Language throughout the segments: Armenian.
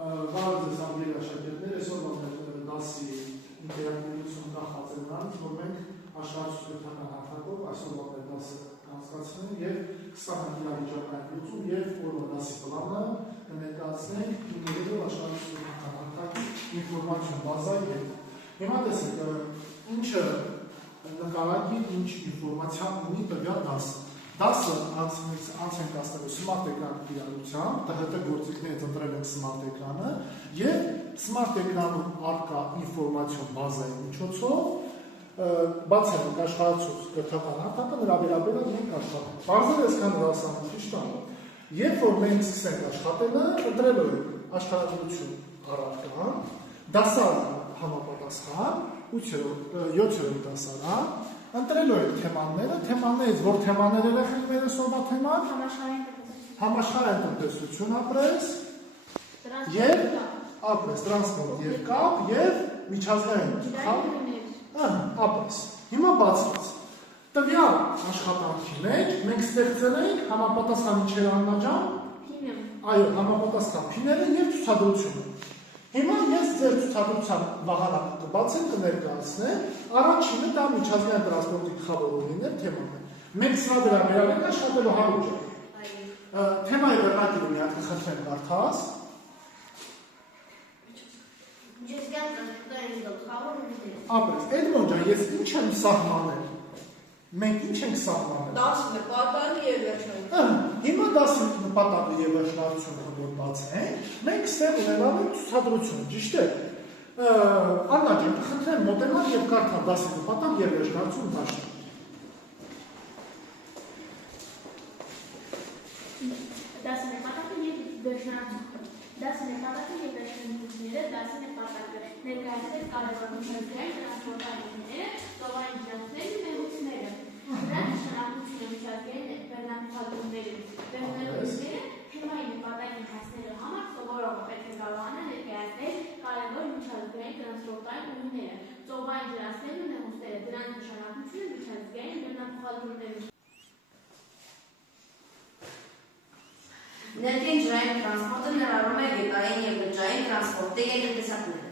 Բարև ձեզ ամբողջ աշակերտներ, այսօր մեր դասի ինտերակտիվություն կախված է նրանից, որ մենք աշխարհագրական հարթակով այսօրվա մեր դասը կանցկացնենք եւ կստանանք իրավիճակային լուծում եւ օրվա դասի պլանը կներկայացնենք հիմնելով աշխարհագրական հարթակի ինֆորմացիոն բազայի հետ։ Հիմա տեսեք, ինչը նկարագիր, ինչ ինֆորմացիա ունի տվյալ դասը։ Դասը անց ենք ասելու smart էկրանի կիրառությամբ, ՏՀՏ գործիքներից ընտրել ենք smart էկրանը եւ smart էկրանում առկա ինֆորմացիոն բազայի միջոցով բացել ենք աշխարհացույց կրթական հարթակը, նրա վերաբերյալ մենք աշխատենք։ Բարձր այսքան դասան ճիշտ է։ Երբ որ մենք սկսենք աշխատելը, ընտրելու ենք աշխարհագրություն առարկան, դասարան համապատասխան, 7-րդ դասարան, ընտրելու ենք թեմաները, թեմաներից որ թեմաները երեխեքները սովա թեման, համաշխարհային տնտեսություն ապրես, եւ ապրես, տրանսպորտ եւ կապ եւ միջազգային ապրես։ Հիմա բացված։ Տվյալ աշխատանքի մեջ մենք ստեղծել ենք համապատասխան ինչեր աննաջան, այո, համապատասխան փիները եւ ցուցադրությունը։ Հիմա ես ձեր ցուցադրության վահանակը կբացեմ, կներկայացնեմ, առաջինը դա միջազգային տրանսպորտի գլխավորությունն է, թեման է։ Մենք սա վերաբերյալ աշխատելու հարուճ է։ Թեմայի վերնագիրը մի հատ կխնդրեմ կարդաս։ Միջազգային տրանսպորտի գլխավորությունն։ Ապրես, Էդմոն ջան, ես ինչ եմ սահմանել։ Մենք ինչ ենք սահմանել։ Դասի նպատակը եւ վերջնությունը։ Հիմա դասի նպատակը եւ վերջնությունը որ բացենք, մենք ստեղ ունենալու ենք ցուցադրություն, ճիշտ է։ Աննա ջան, խնդրեմ մոտենալ եւ կարդալ դասի նպատակ եւ վերջնություն դաշտ։ Դասի նպատակը եւ վերջնությունը։ Դասի նպատակը եւ վերջնությունները դասի նպատակը ներկայացնել կարևոր միջազգային տրանսպորտային ծովային ջանքերն ու նեղուցները։ Դրանց նշանակությունը միջազգային բեռնարկղությունների վերնելությունները թեմայի նպատակին հասնելու համար սովորողը պետք է կարողանա ներկայացնել կարևոր միջազգային տրանսպորտային ուղիները, ծովային ջրանցներն ու նեղուցները, դրանց նշանակությունը միջազգային բեռնարկղությունների Ներքին ջրային տրանսպորտը ներառում է գետային եւ լճային տրանսպորտի երկրտեսակները։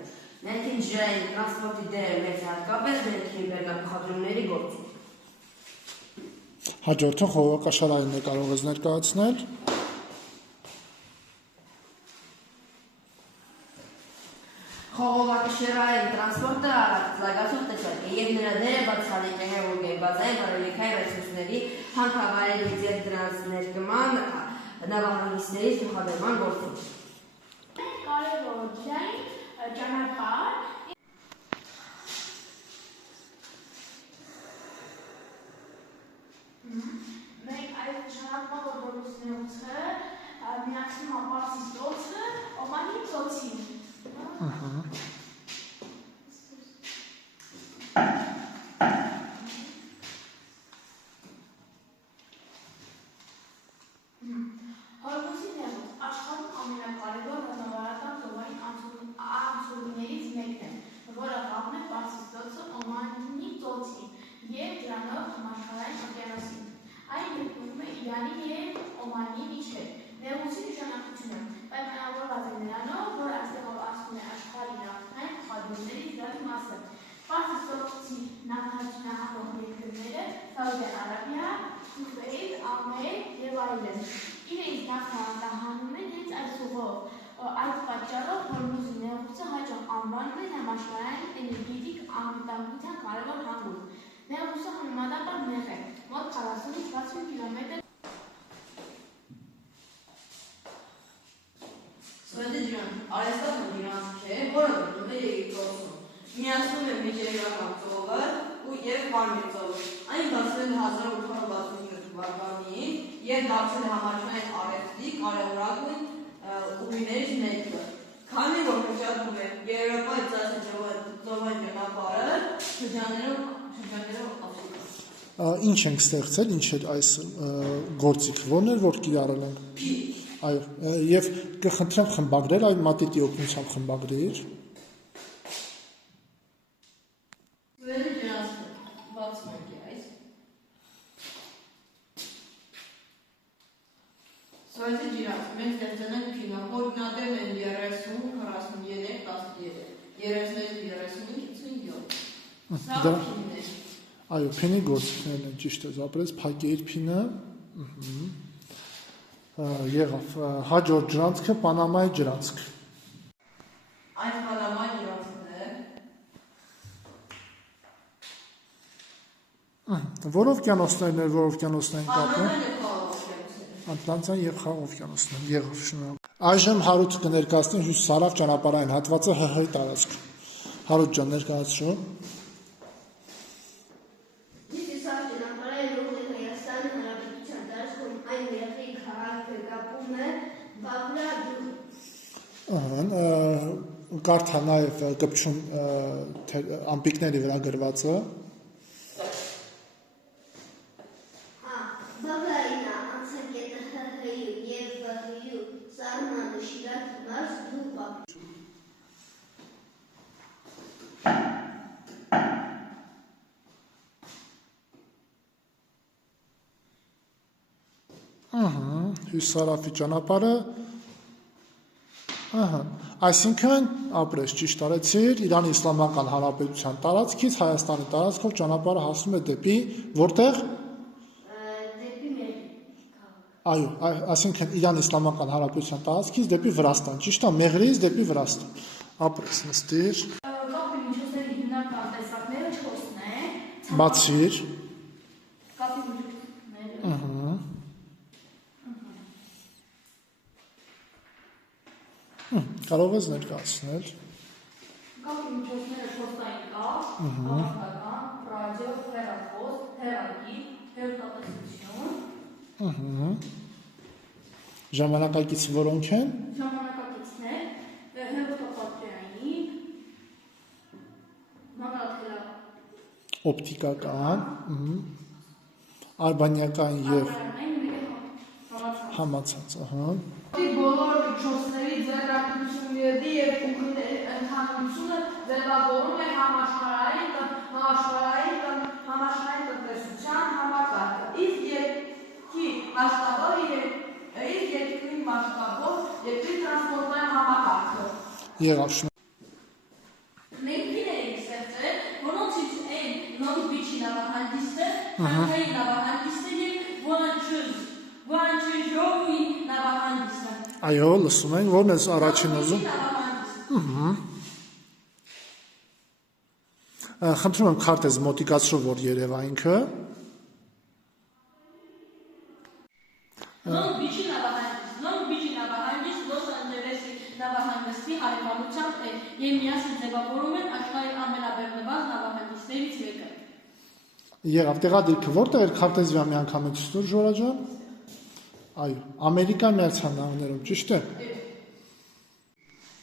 Ներքին ջրային տրանսպորտի դերը մեծ հատկապես ներքին բեռնարկղությունների գործում։ Հաջորդը խորհրդաշարային է կարող ես ներկայացնել։ Խողովակաշարային տրանսպորտը զարգացող տեսակ է եւ նրա դերը բացառիկ է հեղուկային բազային բարելիքային ռեսուրսների հանքավայրերից եւ դրանց ներկման նավահանգիստներից փոխադրման գործում։ կարևոր ջրային ճանապարհ Մենք այդ ճանապարհը որոնցնելը միացնում ապարսի ծոցը, Օմանի ծոցին։ Հորմուզի նեղուց աշխարհում ամենակարևոր ռազմավարական ծովային անցուղիներից մեկն է, որը կապում է Պարսից ծոցը Օմանի ծոցին և դրանով համաշխարհային օվկիանոսին։ Այն գտնվում է Իրանի և Օմանի միջև։ Նեղուցի նշանակությունը պայմանավորված է նրանով, որ այստեղով անցնում է աշխարհի նավթային փոխադրումների զգալի մասը։ Պարսից ծոցի նավթարդյունահանող երկրները Սաուդյան Արաբիա, Քուվեյթ, Ամեր եւ այլն։ Իրենց նավթը արտահանում են հենց այս ուղով։ Այդ պատճառով Հորմուզի նեղուցը հաճախ անվանում են համաշխարհային էներգետիկ անվտանգության կարևոր հանգույց։ Նեղուցը համեմատաբար նեղ է, մոտ 40-ից 60 կիլոմետր։ Սվետի ջան, արեստական ջրանցք է, որը գտնվում է Եգիպտոսում։ Միացնում է Միջերկրական ծովը եւ Մարմիր ծովը։ Այն բացվել է 1869 թվականին եւ դարձել է համաշխարհային արևտի կարևորագույն ուղիներից մեկը։ Քանի որ հնչատում է Եվրոպայի ծովային ճանապարհը, շրջաններով Աֆրիկա։ Ինչ ենք ստեղծել, ինչ է այս գործիքը, ո՞րն էր որ կիրառել ենք։ Այո, եւ կխնդրեմ խմբագրել այն մատիտի օգնությամբ խմբագրիր։ Սվետի ջրանցքը բացում ենք այս։ Սվետի ջրանցք մենք ստեղծել ենք փինը, օրինատերն են 30 Սա փինն է։ Այո, փինի գործիքներն են, ճիշտ է, ապրես փակեիր փինը։ Եղավ հաջորդ ջրանցքը Պանամայի ջրանցք։ Այս Պանամայի ջրանցքն է։ Որ օվկիանոսներն էր, որ օվկիանոսներին կապում։ Ատլանտյան Ատլանտյան եւ Խաղաղ օվկիանոսները։ եւ Խաղաղ օվկիանոսներ, եղավ շնորհակալ։ Այժմ Հարութը կներկայացնի հյուսիսարավ ճանապարհային հատվածը ՀՀ-ի տարածք։ Հարութ ջան, ներկայացրու։ Հյուսիսարավ ճանապարհը Հայաստանի Հանրապետության տարածքում այն երկրի քաղաքը կապում է Բաղդադում։ Կարդա նաև կպչուն ամպիկների վրա գրվածը։ Բաղդադինա անցակետը ՀՀ-յու և ՎՀ-յու սահմանը Շիրակ մարզ դուպա։ Հյուսիսարավի ճանապարհը այսինքն ապրես ճիշտ արեցիր Իրանի Իսլամական Հանրապետության տարածքից Հայաստանի տարածքով ճանապարհը հասնում է դեպի որտեղ։ Դեպի մեր քաղաք։ Այո, այսինքն Իրանի Իսլամական Հանրապետության տարածքից դեպի Վրաստան, ճիշտ է, Մեղրիից դեպի Վրաստան։ Ապրես նստիր, Կապի միջոցների հիմնական տեսակները 4-ն է։ բացիր, Կապի միջոցները։ կարող ես ներկայացնել։ Կապի միջոցները 4-ային կապ, հավաքական, ռադիո, հեռախոս, հեռագիր, հեռուստատեսություն, Ժամանակակից որոնք են։ ժամանակակիցներ, հեռուստապատկերային, մանրաթելա, Օպտիկական, արբանյակային եւ համացած, Բոլոր միջոցների ձեռագրությունների եւ ուղիների ընդհանրությունը ձևավորում է համաշխարհային տնտեսության համակարգը։ Իսկ երկրի մասշտաբով երկրի տրանսպորտային համակարգը։ եղավ Մենք փիներ ստեղծել, որոնցից են նոր բիչի նավահանգիստը, հանքային նավահանգիստը եւ Վանչեժովի նավահանգիստը։ Այո, լսում ենք, որն է առաջին ուզում։ Խնդրում եմ քարտեզ մոտիկացրու, որ երևա ինքը։ Նոր բիչի նավահանգիստ Լոս Անջելեսի նավահանգստի հարևանությամբ է եւ միասին ձևավորում են աշխարհի ամենաբեռնված նավահանգիստներից մեկը։ Եղավ տեղադիրքը որտեղ էր քարտեզի մի անգամ ցույց տուր Ժորա ջան։ Այո, Ամերիկա Միացյալ Նահանգներում, ճիշտ է։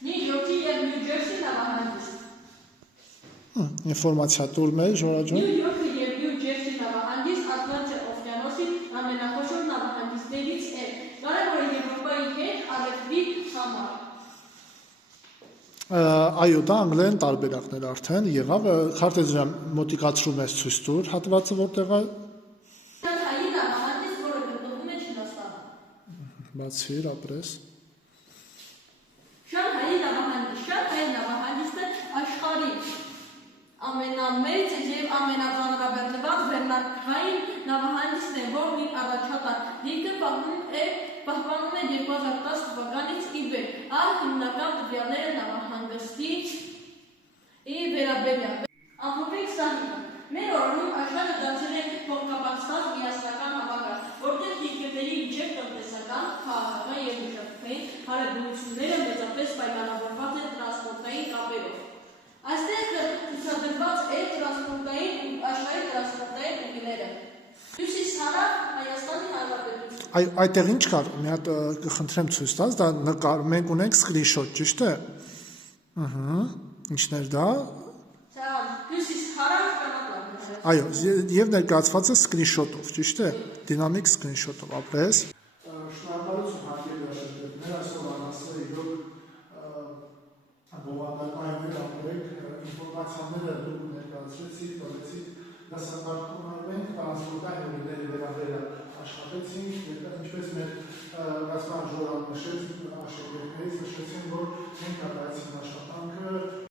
Նյու Յորքի եւ Նյու Ջերսի նավահանգիստ։ Ինֆորմացիա տուր մեզ Ժորա ջան։ Նյու Յորքի եւ Նյու Ջերսի նավահանգիստ Ատլանտյան օվկիանոսի ամենախոշոր նավահանգիստներից է։ Կարևոր է Եվրոպայի հետ առևտրի համար։ Այո, դա անգլերեն տարբերակներ արդեն եղավ, քարտեզի մոտիկացրու մեզ ցույց տուր հատվածը որտեղ է։ Շանհայի նավահանգիստ, որը գտնվում է Չինաստանում։ Բացիր, ապրես։ Շանհայի նավահանգիստը աշխարհի ամենամեծ եւ ամենածանրաբեռնված վերնագրային նավահանգիստն է, որն իր առաջատար դիրքը պահպանում է 2010 թվականից ի վեր։ Այլ հիմնական տվյալները նավահանգստի վերաբերյալ։ Ամփոփենք սահմանը։ Մեր օրերում աշխարհը դարձել է փոխկապակցված միասնական համակարգ, որտեղ երկրների միջև տնտեսական, քաղաքական եւ մշակութային հարաբերությունները մեծապես պայմանավորված են տրանսպորտային կապերով։ Այստեղ ցուցադրված է աշխարհի տրանսպորտային ուղիները։ Հյուսիսարավ Հայաստանի Հանրապետություն։ Այո, այդտեղ ինչ կար, մի հատ կխնդրեմ ցույց տաս, դա նկար, մենք ունենք սկրինշոտ, ճիշտ է։ Ինչն էր դա։ Սա հյուսիսարավ ճանապարհն է։ Այո, եւ ներկայացված է սկրինշոտով, ճիշտ է։ Դինամիկ սկրինշոտով, ապրես։ Շնորհակալություն հարգելի աշակերտներ, այսօր անասել իրոք բովանդակային ապրեք, ինֆորմացիաները դուք ներկայացրեցիք, տվեցիք, դասակարգում ենք, տրանսպորտային ուղիների վերաբերյալ աշխատեցինք, ինչպես մեր Գասպար Ժորան նշեց, աշակերտներից նշեցին, որ մենք